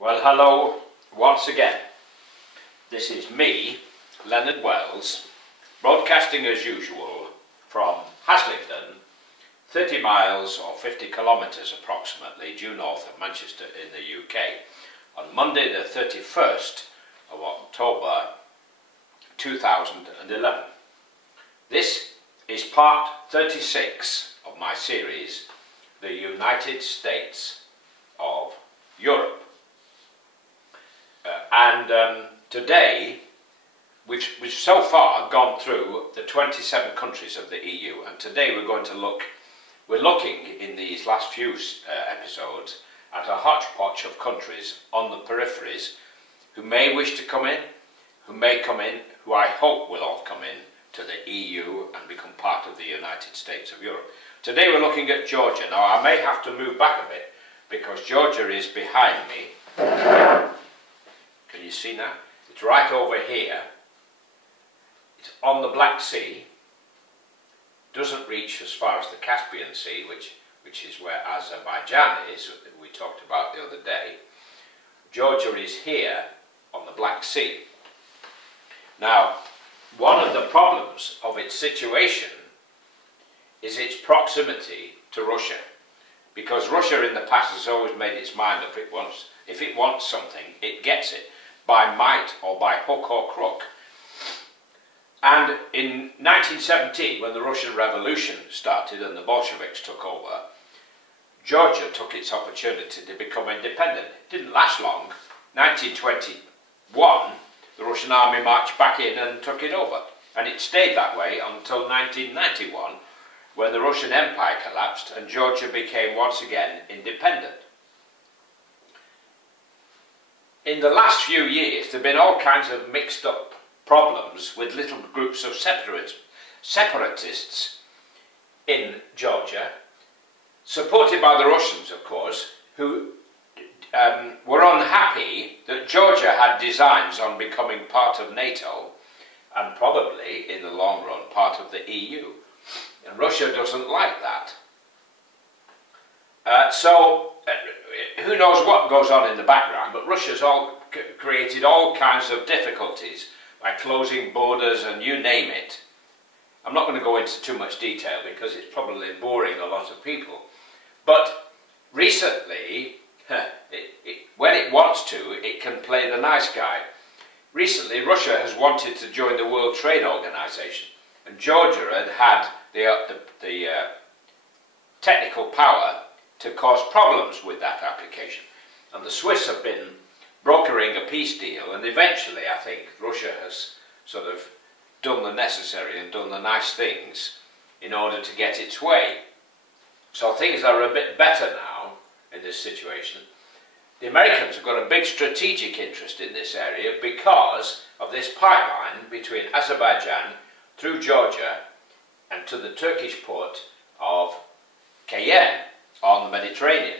Well, hello once again. This is me, Leonard, broadcasting as usual from Haslingden, 30 miles or 50 kilometres approximately due north of Manchester in the UK, on Monday the 31st of October 2011. This is part 36 of my series, The United States of Europe. Today, we've so far gone through the 27 countries of the EU, and today we're looking in these last few episodes at a hodgepodge of countries on the peripheries who may wish to come in, who I hope will all come in to the EU and become part of the United States of Europe. Today we're looking at Georgia. Now I may have to move back a bit because Georgia is behind me. Can you see now? It's right over here. It's on the Black Sea. Doesn't reach as far as the Caspian Sea, which is where Azerbaijan is, that we talked about the other day. Georgia is here on the Black Sea. Now, one of the problems of its situation is its proximity to Russia, because Russia in the past has always made its mind up. If it wants something, it gets it, by might or by hook or crook. And in 1917, when the Russian Revolution started and the Bolsheviks took over, Georgia took its opportunity to become independent. It didn't last long. 1921, the Russian army marched back in and took it over. And it stayed that way until 1991, when the Russian Empire collapsed and Georgia became once again independent. In the last few years, there have been all kinds of mixed up problems with little groups of separatists in Georgia, supported by the Russians, of course, who were unhappy that Georgia had designs on becoming part of NATO and probably, in the long run, part of the EU. And Russia doesn't like that. Who knows what goes on in the background, but Russia's created all kinds of difficulties by closing borders and you name it. I'm not going to go into too much detail because it's probably boring a lot of people. But recently, when it wants to, it can play the nice guy. Recently, Russia has wanted to join the World Trade Organization, and Georgia had the technical power to cause problems with that application. And the Swiss have been brokering a peace deal, and eventually I think Russia has sort of done the necessary and done the nice things in order to get its way. So things are a bit better now in this situation. The Americans have got a big strategic interest in this area because of this pipeline between Azerbaijan through Georgia and to the Turkish port of Cayenne on the Mediterranean,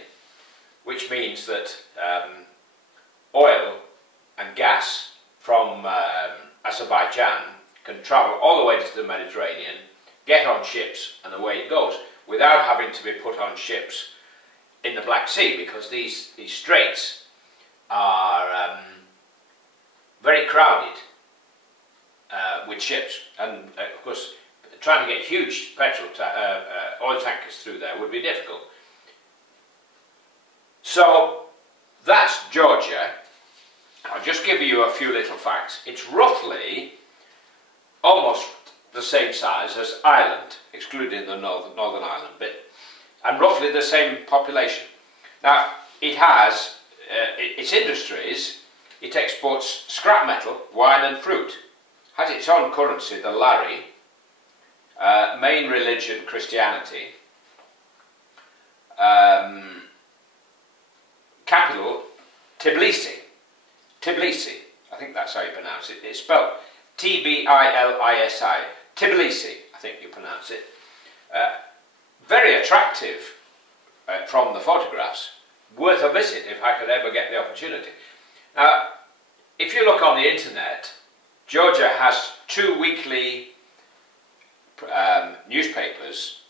which means that oil and gas from Azerbaijan can travel all the way to the Mediterranean, get on ships, and away it goes, without having to be put on ships in the Black Sea, because these straits are very crowded with ships, and of course trying to get huge oil tankers through there would be difficult. So that's Georgia. I'll just give you a few little facts. It's roughly almost the same size as Ireland, excluding the Northern Ireland bit, and roughly the same population. Now, it has its industries. It exports scrap metal, wine and fruit, has its own currency, the lari, main religion Christianity, capital Tbilisi. Tbilisi, I think that's how you pronounce it. It's spelled T-B-I-L-I-S-I. Tbilisi, I think you pronounce it. Very attractive from the photographs. Worth a visit if I could ever get the opportunity. Now, if you look on the internet, Georgia has 2 weekly newspapers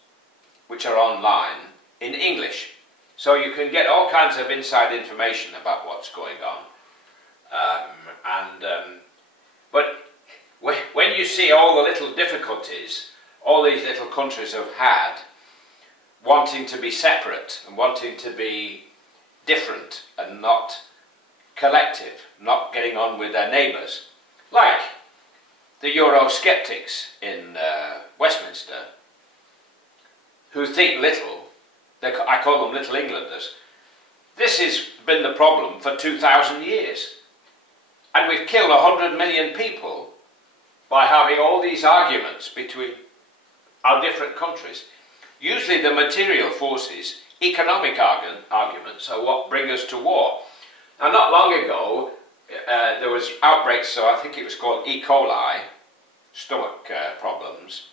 which are online in English. So you can get all kinds of inside information about what's going on. But when you see all the little difficulties all these little countries have had, wanting to be separate and wanting to be different and not collective, not getting on with their neighbours, like the Eurosceptics in Westminster, who think little. I call them Little Englanders. This has been the problem for 2,000 years. And we've killed 100 million people by having all these arguments between our different countries. Usually the material forces, economic arguments, are what bring us to war. Now, not long ago, there was outbreaks, so I think it was called E. coli, stomach problems,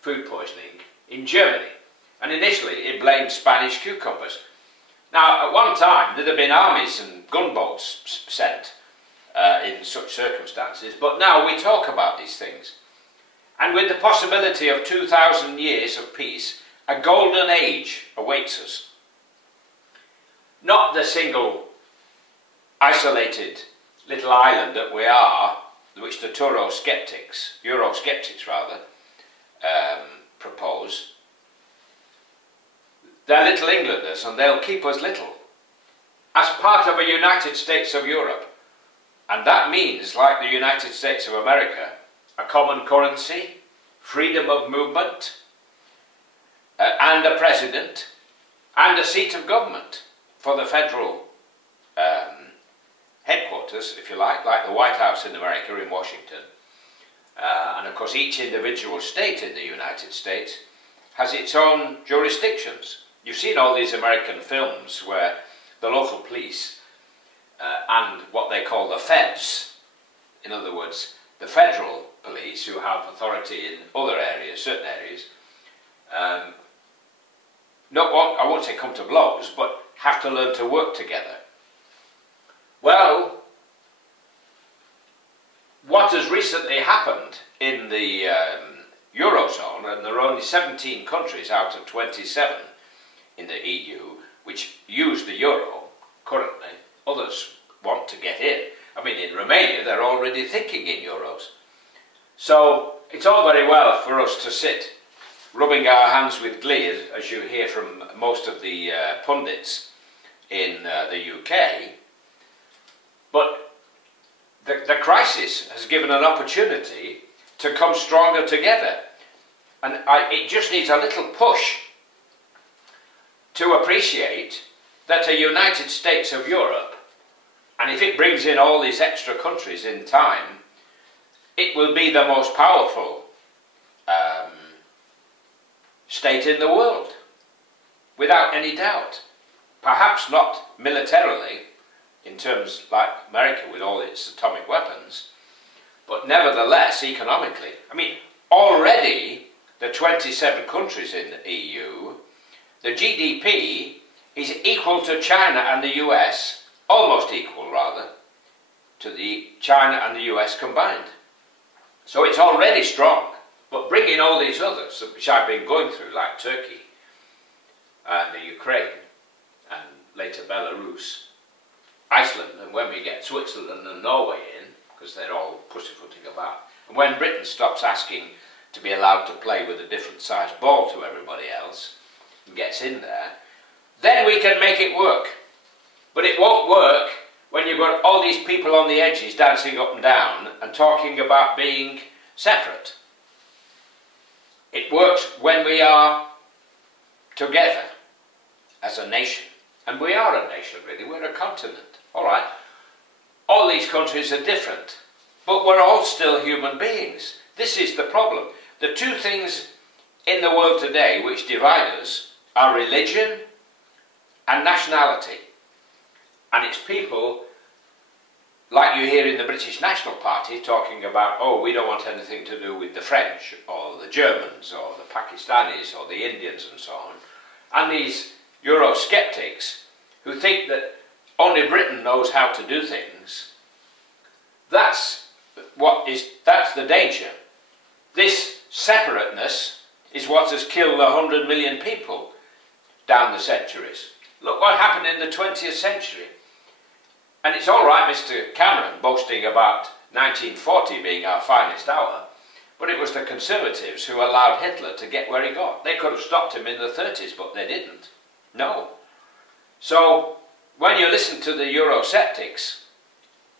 food poisoning, in Germany. And initially it blamed Spanish cucumbers. Now, at one time, there'd have been armies and gunboats sent in such circumstances, but now we talk about these things. And with the possibility of 2,000 years of peace, a golden age awaits us. Not the single isolated little island that we are, which the Eurosceptics propose. They're Little Englanders, and they'll keep us little, as part of a United States of Europe. And that means, like the United States of America, a common currency, freedom of movement, and a president, and a seat of government for the federal headquarters, if you like the White House in America in Washington. And of course each individual state in the United States has its own jurisdictions. You've seen all these American films where the local police and what they call the feds, in other words, the federal police who have authority in other areas, certain areas, I won't say come to blows, but have to learn to work together. Well, what has recently happened in the Eurozone, and there are only 17 countries out of 27 in the EU which use the euro currently, others want to get in. I mean, in Romania they're already thinking in euros. So it's all very well for us to sit rubbing our hands with glee, as you hear from most of the pundits in the UK, but the crisis has given an opportunity to come stronger together, and it just needs a little push to appreciate that a United States of Europe, and if it brings in all these extra countries in time, it will be the most powerful state in the world, without any doubt. Perhaps not militarily, in terms like America with all its atomic weapons, but nevertheless economically. I mean, already the 27 countries in the EU, the GDP is equal to China and the US, almost equal rather, to the China and the US combined. So it's already strong, but bring in all these others, which I've been going through, like Turkey and the Ukraine, and later Belarus, Iceland, and when we get Switzerland and Norway in, because they're all pussyfooting about, and when Britain stops asking to be allowed to play with a different sized ball to everybody else, and gets in there, then we can make it work. But it won't work when you've got all these people on the edges dancing up and down and talking about being separate. It works when we are together as a nation. And we are a nation, really. We're a continent. All right. All these countries are different, but we're all still human beings. This is the problem. The two things in the world today which divide us are religion and nationality. And it's people like you hear in the British National Party talking about, oh, we don't want anything to do with the French or the Germans or the Pakistanis or the Indians and so on. And these Eurosceptics who think that only Britain knows how to do things. That's the danger. This separateness is what has killed 100 million people down the centuries. Look what happened in the 20th century. And it's all right, Mr. Cameron, boasting about 1940 being our finest hour, but it was the Conservatives who allowed Hitler to get where he got. They could have stopped him in the 30s, but they didn't. No. So, when you listen to the Eurosceptics,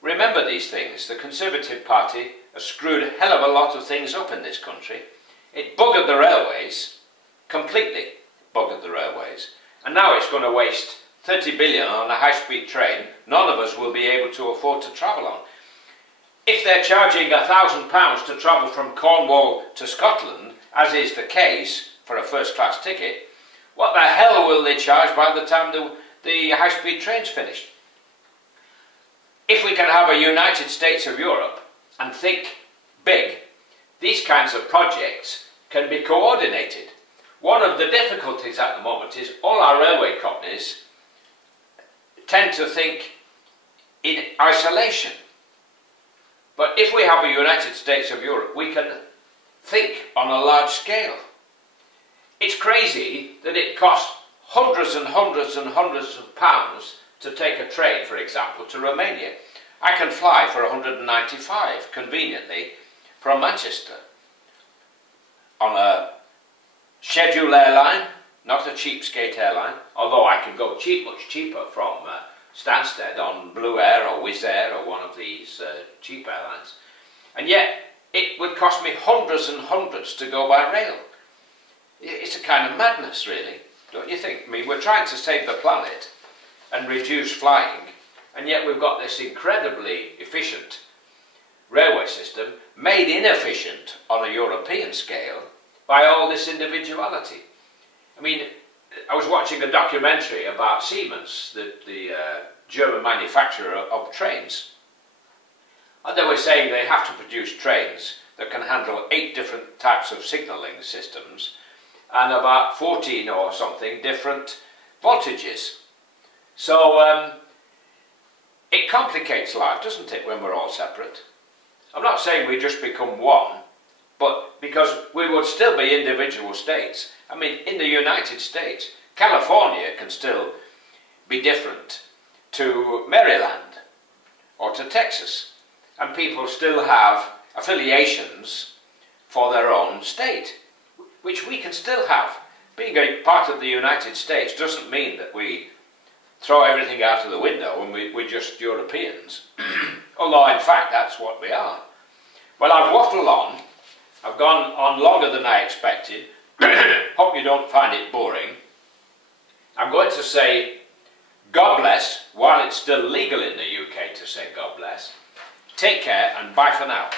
remember these things. The Conservative Party has screwed a hell of a lot of things up in this country. It buggered the railways, completely buggered the railways. And now it's going to waste 30 billion on a high-speed train none of us will be able to afford to travel on. If they're charging £1,000 to travel from Cornwall to Scotland, as is the case for a first-class ticket, what the hell will they charge by the time the high-speed train's finished? If we can have a United States of Europe and think big, these kinds of projects can be coordinated. One of the difficulties at the moment is all our railway companies tend to think in isolation. But if we have a United States of Europe, we can think on a large scale. It's crazy that it costs hundreds and hundreds and hundreds of pounds to take a train, for example, to Romania. I can fly for 195 conveniently from Manchester on a scheduled airline, not a cheapskate airline, although I can go much cheaper from Stansted on Blue Air or Wizz Air or one of these cheap airlines. And yet it would cost me hundreds and hundreds to go by rail. It's a kind of madness, really, don't you think? I mean, we're trying to save the planet and reduce flying, and yet we've got this incredibly efficient railway system made inefficient on a European scale by all this individuality. I mean, I was watching a documentary about Siemens, the German manufacturer of trains, and they were saying they have to produce trains that can handle 8 different types of signalling systems and about 14 or something different voltages. So it complicates life, doesn't it, when we're all separate? I'm not saying we just become one, but because we would still be individual states. I mean, in the United States, California can still be different to Maryland or to Texas, and people still have affiliations for their own state, which we can still have. Being a part of the United States doesn't mean that we throw everything out of the window and we're just Europeans, although in fact that's what we are. Well, I've waffled on. I've gone on longer than I expected. Hope you don't find it boring. I'm going to say God bless, while it's still legal in the UK to say God bless. Take care and bye for now.